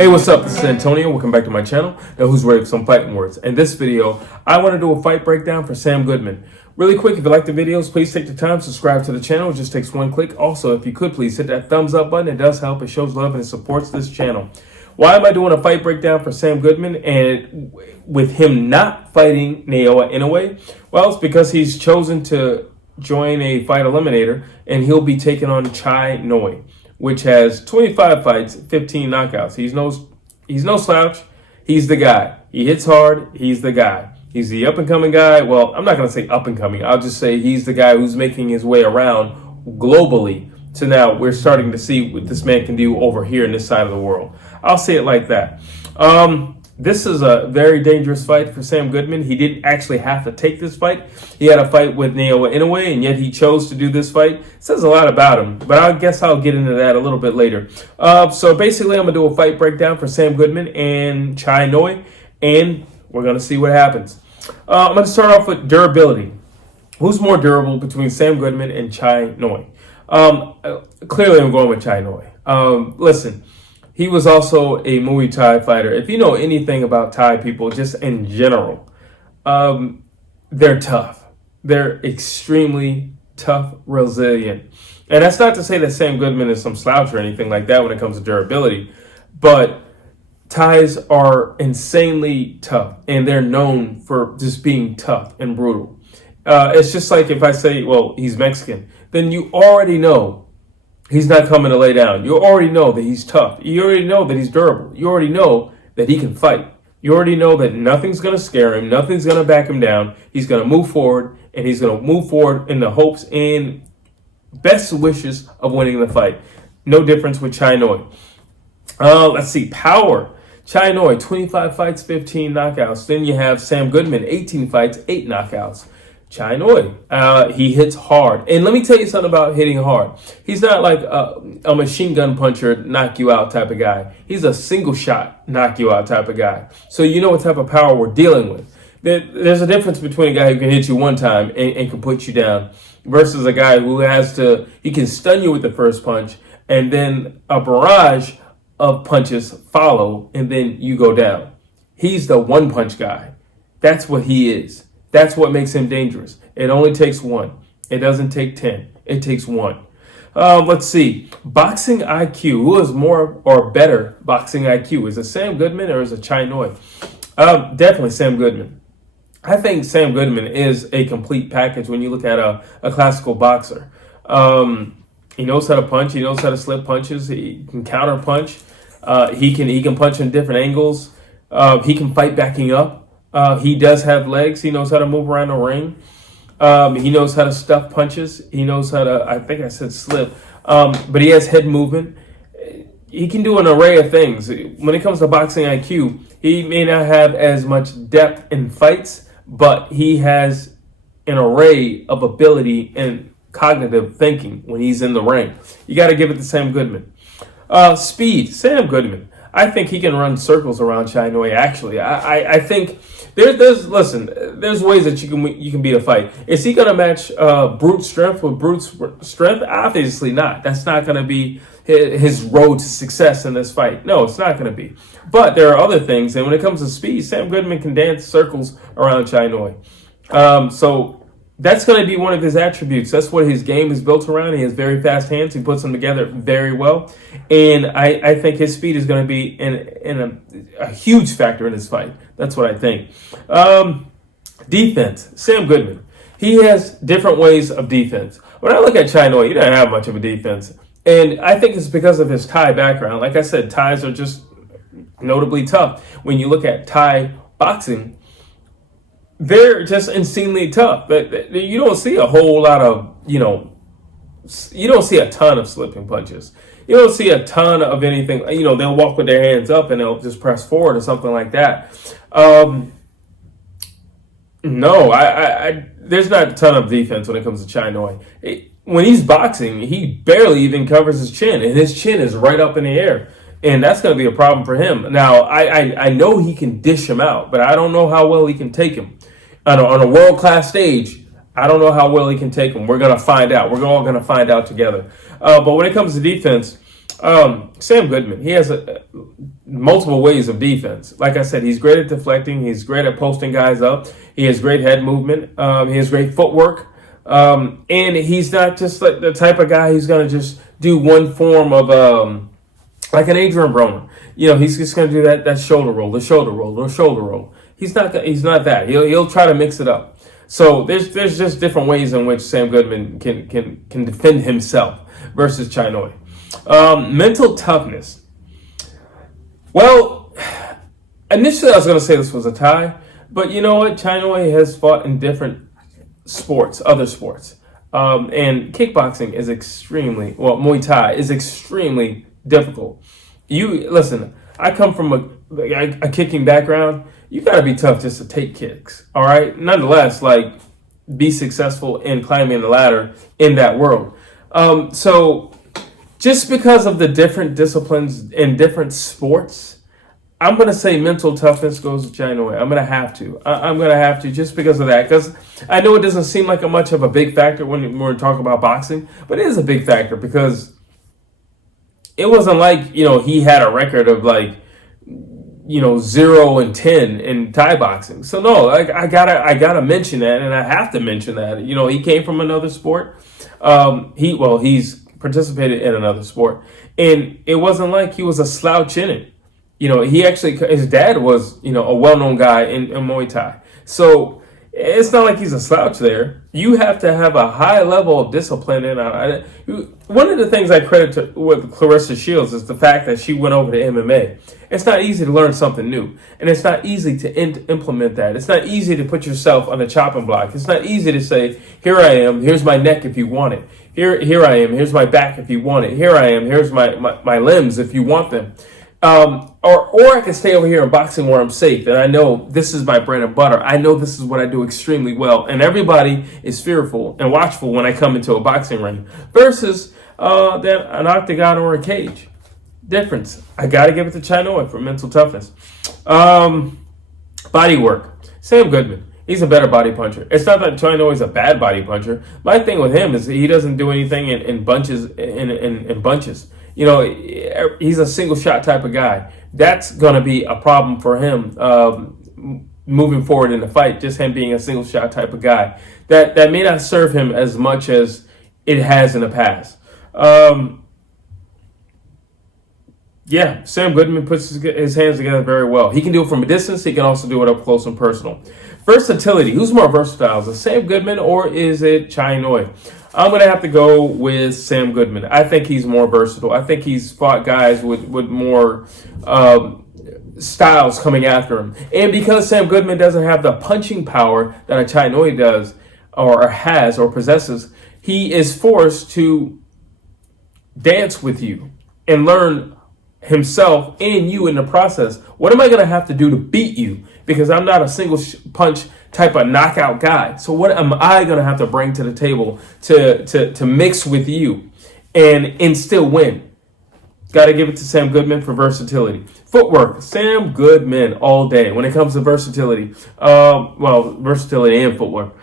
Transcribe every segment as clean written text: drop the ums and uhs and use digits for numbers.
Hey, what's up? This is Antonio. Welcome back to my channel. Now, who's ready for some fighting words? In this video, I want to do a fight breakdown for Sam Goodman. Really quick, if you like the videos, please take the time, subscribe to the channel. It just takes one click. Also, if you could, please hit that thumbs up button. It does help. It shows love and it supports this channel. Why am I doing a fight breakdown for Sam Goodman and with him not fighting Naoya Inoue? Well, it's because he's chosen to join a fight eliminator and he'll be taking on Chainoi, which has 25 fights, 15 knockouts. He's no slouch. He's the guy. He hits hard. He's the guy. He's the up-and-coming guy. Well, I'm not going to say up-and-coming. I'll just say he's the guy who's making his way around globally. So now we're starting to see what this man can do over here in this side of the world. I'll say it like that. This is a very dangerous fight for Sam Goodman. He didn't actually have to take this fight. He had a fight with Naoya Inoue, and yet he chose to do this fight. It says a lot about him, but I guess I'll get into that a little bit later. So basically, I'm going to do a fight breakdown for Sam Goodman and Chainoi, and we're going to see what happens. I'm going to start off with durability. Who's more durable between Sam Goodman and Chainoi? Clearly, I'm going with Chainoi. Listen. He was also a Muay Thai fighter. If you know anything about Thai people, just in general, they're tough. They're extremely tough, resilient. And that's not to say that Sam Goodman is some slouch or anything like that when it comes to durability, but Thais are insanely tough, and they're known for just being tough and brutal. It's just like if I say, well, he's Mexican, then you already know he's not coming to lay down. You already know that he's tough. You already know that he's durable. You already know that he can fight. You already know that nothing's going to scare him. Nothing's going to back him down. He's going to move forward, and he's going to move forward in the hopes and best wishes of winning the fight. No difference with Chainoi. Let's see. Power. Chainoi, 25 fights, 15 knockouts. Then you have Sam Goodman, 18 fights, 8 knockouts. Chainoi, he hits hard. And let me tell you something about hitting hard. He's not like a machine gun puncher, knock you out type of guy. He's a single shot, knock you out type of guy. So you know what type of power we're dealing with. There's a difference between a guy who can hit you one time and can put you down versus a guy who he can stun you with the first punch and then a barrage of punches follow and then you go down. He's the one punch guy. That's what he is. That's what makes him dangerous. It only takes one. It doesn't take 10. It takes one. Let's see. Boxing IQ. Who is more or better boxing IQ? Is it Sam Goodman or is it Chainoi? Definitely Sam Goodman. I think Sam Goodman is a complete package when you look at a classical boxer. He knows how to punch. He knows how to slip punches. He can counter punch. He can punch in different angles. He can fight backing up. He does have legs. He knows how to move around the ring. He knows how to stuff punches. He knows how to, I think I said slip, but he has head movement. He can do an array of things. When it comes to boxing IQ, he may not have as much depth in fights, but he has an array of ability and cognitive thinking when he's in the ring. You got to give it to Sam Goodman. Speed, Sam Goodman. I think he can run circles around Chainoi. Actually, I think there's ways that you can beat a fight. Is he going to match brute strength with brute strength? Obviously not. That's not going to be his road to success in this fight. No, it's not going to be. But there are other things, and when it comes to speed, Sam Goodman can dance circles around Chainoi. So that's going to be one of his attributes. That's what his game is built around. He has very fast hands. He puts them together very well. And I think his speed is going to be in a huge factor in this fight. That's what I think. Defense. Sam Goodman. He has different ways of defense. When I look at Chainoi, he doesn't have much of a defense. And I think it's because of his Thai background. Like I said, Thais are just notably tough. When you look at Thai boxing, they're just insanely tough. But you don't see a whole lot of, you don't see a ton of slipping punches. You don't see a ton of anything. They'll walk with their hands up and they'll just press forward or something like that. No, there's not a ton of defense when it comes to Chainoi. When he's boxing, he barely even covers his chin, and his chin is right up in the air. And that's going to be a problem for him. Now, I know he can dish him out, but I don't know how well he can take him. On a world-class stage, I don't know how well he can take him. We're going to find out. We're all going to find out together. But when it comes to defense, Sam Goodman, he has multiple ways of defense. Like I said, he's great at deflecting. He's great at posting guys up. He has great head movement. He has great footwork. And he's not just like the type of guy who's going to just do one form of, like an Adrian Broner. He's just going to do that shoulder roll, the shoulder roll, the shoulder roll. He's not that. He'll try to mix it up. So there's just different ways in which Sam Goodman can defend himself versus Chainoi. Mental toughness. Well, initially I was going to say this was a tie, but you know what? Chainoi has fought in different sports, other sports. And kickboxing is Muay Thai is extremely difficult. Listen, I come from a kicking background. You got to be tough just to take kicks, all right? Nonetheless, be successful in climbing the ladder in that world. So just because of the different disciplines in different sports, I'm going to say mental toughness goes to Chainoi. I'm going to have to. I'm going to have to just because of that. Because I know it doesn't seem like much of a big factor when we're talking about boxing, but it is a big factor because it wasn't like, he had a record of 0-10 in Thai boxing. So no, I gotta mention that, and I have to mention that. He came from another sport. He's participated in another sport, and it wasn't like he was a slouch in it. His dad was, a well-known guy in Muay Thai. So it's not like he's a slouch there. You have to have a high level of discipline. And one of the things I credit with Clarissa Shields is the fact that she went over to MMA. It's not easy to learn something new, and it's not easy to implement that. It's not easy to put yourself on the chopping block. It's not easy to say, here I am, here's my neck if you want it. Here I am, here's my back if you want it. Here I am, here's my limbs if you want them. Or I can stay over here in boxing where I'm safe, and I know this is my bread and butter. I know this is what I do extremely well, and everybody is fearful and watchful when I come into a boxing ring versus an octagon or a cage. Difference. I got to give it to Chainoi for mental toughness. Body work. Sam Goodman. He's a better body puncher. It's not that Chainoi is a bad body puncher. My thing with him is he doesn't do anything in bunches. In bunches. He's a single shot type of guy. That's going to be a problem for him moving forward in the fight. Just him being a single shot type of guy. That may not serve him as much as it has in the past. Sam Goodman puts his hands together very well. He can do it from a distance. He can also do it up close and personal. Versatility. Who's more versatile? Is it Sam Goodman or is it Chainoi? I'm going to have to go with Sam Goodman. I think he's more versatile. I think he's fought guys with more styles coming after him. And because Sam Goodman doesn't have the punching power that a Chainoi does or has or possesses, he is forced to dance with you and learn himself and you in the process. What am I going to have to do to beat you? Because I'm not a single punch type of knockout guy. So what am I going to have to bring to the table to mix with you and still win? Got to give it to Sam Goodman for versatility. Footwork, Sam Goodman all day when it comes to versatility. Versatility and footwork.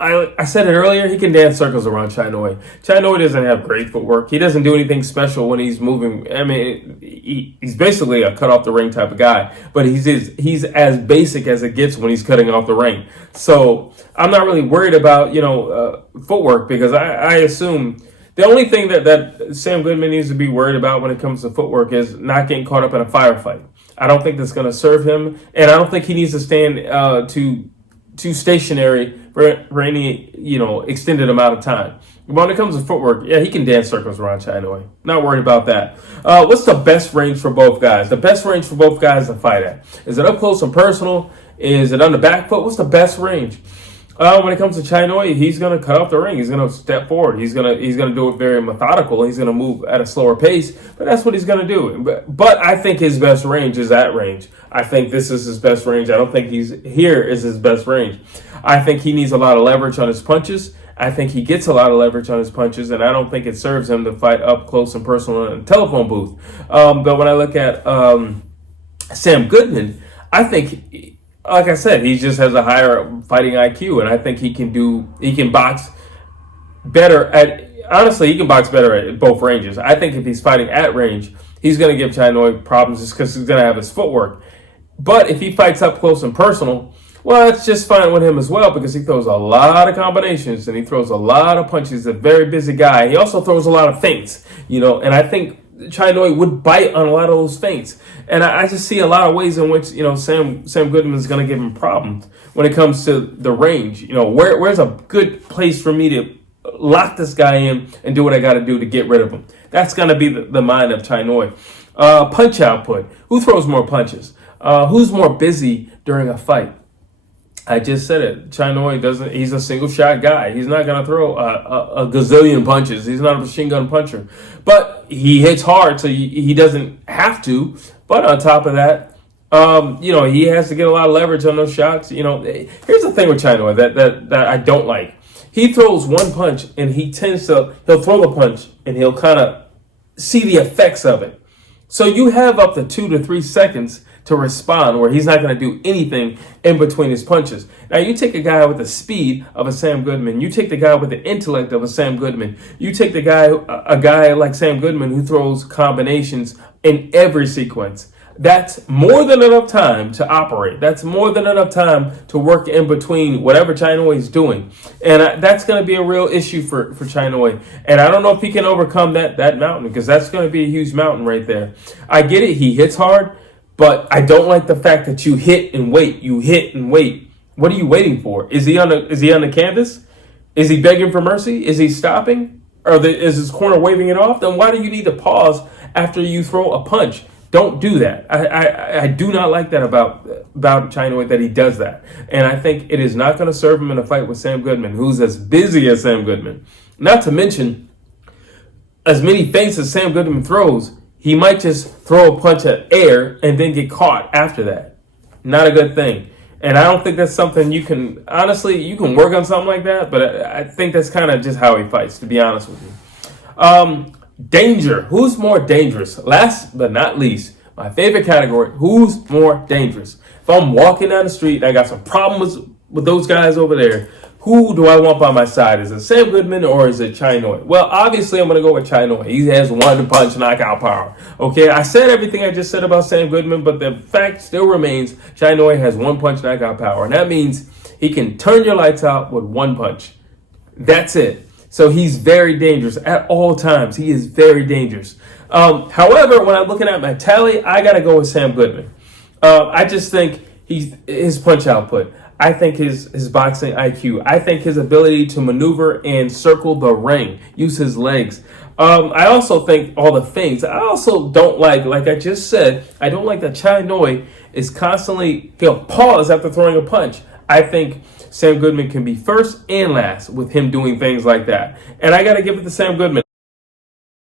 I said it earlier, he can dance circles around Chainoi. Chainoi doesn't have great footwork. He doesn't do anything special when he's moving. I mean, he's basically a cut off the ring type of guy, but he's as basic as it gets when he's cutting off the ring. So I'm not really worried about, footwork because I assume the only thing that Sam Goodman needs to be worried about when it comes to footwork is not getting caught up in a firefight. I don't think that's going to serve him, and I don't think he needs to stand too stationary for any extended amount of time. When it comes to footwork, he can dance circles around Chainoi. Not worried about that. What's the best range for both guys? The best range for both guys to fight at. Is it up close and personal? Is it on the back foot? What's the best range? When it comes to Chainoi, he's going to cut off the ring. He's going to step forward. He's going to do it very methodical. He's going to move at a slower pace, but that's what he's going to do. But I think his best range is that range. I think this is his best range. I don't think here is his best range. I think he needs a lot of leverage on his punches. I think he gets a lot of leverage on his punches, and I don't think it serves him to fight up close and personal in a telephone booth. But when I look at Sam Goodman, I think, like I said, he just has a higher fighting IQ, and I think he can box better at, honestly, he can box better at both ranges. I think if he's fighting at range, he's going to give Chainoi problems just because he's going to have his footwork. But if he fights up close and personal, well, that's just fine with him as well, because he throws a lot of combinations and he throws a lot of punches. He's a very busy guy. He also throws a lot of feints, and I think Chainoi would bite on a lot of those feints. And I just see a lot of ways in which, Sam Goodman is going to give him problems when it comes to the range. Where's a good place for me to lock this guy in and do what I got to do to get rid of him? That's going to be the mind of Chainoi. Punch output. Who throws more punches? Who's more busy during a fight? I just said it. Chainoi doesn't. He's a single shot guy. He's not going to throw a gazillion punches. He's not a machine gun puncher, but he hits hard, so he doesn't have to. But on top of that, he has to get a lot of leverage on those shots. Here's the thing with Chainoi that I don't like. He throws one punch and he'll throw the punch and he'll kind of see the effects of it. So you have up to 2 to 3 seconds to respond, where he's not going to do anything in between his punches. Now, you take a guy with the speed of a Sam Goodman, you take the guy with the intellect of a Sam Goodman, you take a guy like Sam Goodman who throws combinations in every sequence. That's more than enough time to operate. That's more than enough time to work in between whatever Chainoi is doing. And that's going to be a real issue for Chainoi. And I don't know if he can overcome that mountain, because that's going to be a huge mountain right there. I get it. He hits hard, but I don't like the fact that you hit and wait. You hit and wait. What are you waiting for? Is he on the canvas? Is he begging for mercy? Is he stopping? Is his corner waving it off? Then why do you need to pause after you throw a punch? Don't do that. I do not like that about Chainoi, that he does that. And I think it is not going to serve him in a fight with Sam Goodman, who's as busy as Sam Goodman. Not to mention, as many feints as Sam Goodman throws, he might just throw a punch at air and then get caught after that. Not a good thing. And I don't think that's something you can work on something like that, but I think that's kind of just how he fights, to be honest with you. Danger. Who's more dangerous? Last but not least, my favorite category, who's more dangerous? If I'm walking down the street and I got some problems with those guys over there, who do I want by my side? Is it Sam Goodman or is it Chainoi? Well, obviously, I'm going to go with Chainoi. He has one punch knockout power. Okay, I said everything I just said about Sam Goodman, but the fact still remains, Chainoi has one punch knockout power. And that means he can turn your lights out with one punch. That's it. So he's very dangerous at all times. He is very dangerous. However, when I'm looking at my tally, I got to go with Sam Goodman. I just think his punch output. I think his boxing IQ. I think his ability to maneuver and circle the ring, use his legs. I also think all the feints. I also don't like I just said, I don't like that Chainoi is constantly, he'll pause after throwing a punch. I think Sam Goodman can be first and last with him doing things like that. And I got to give it to Sam Goodman.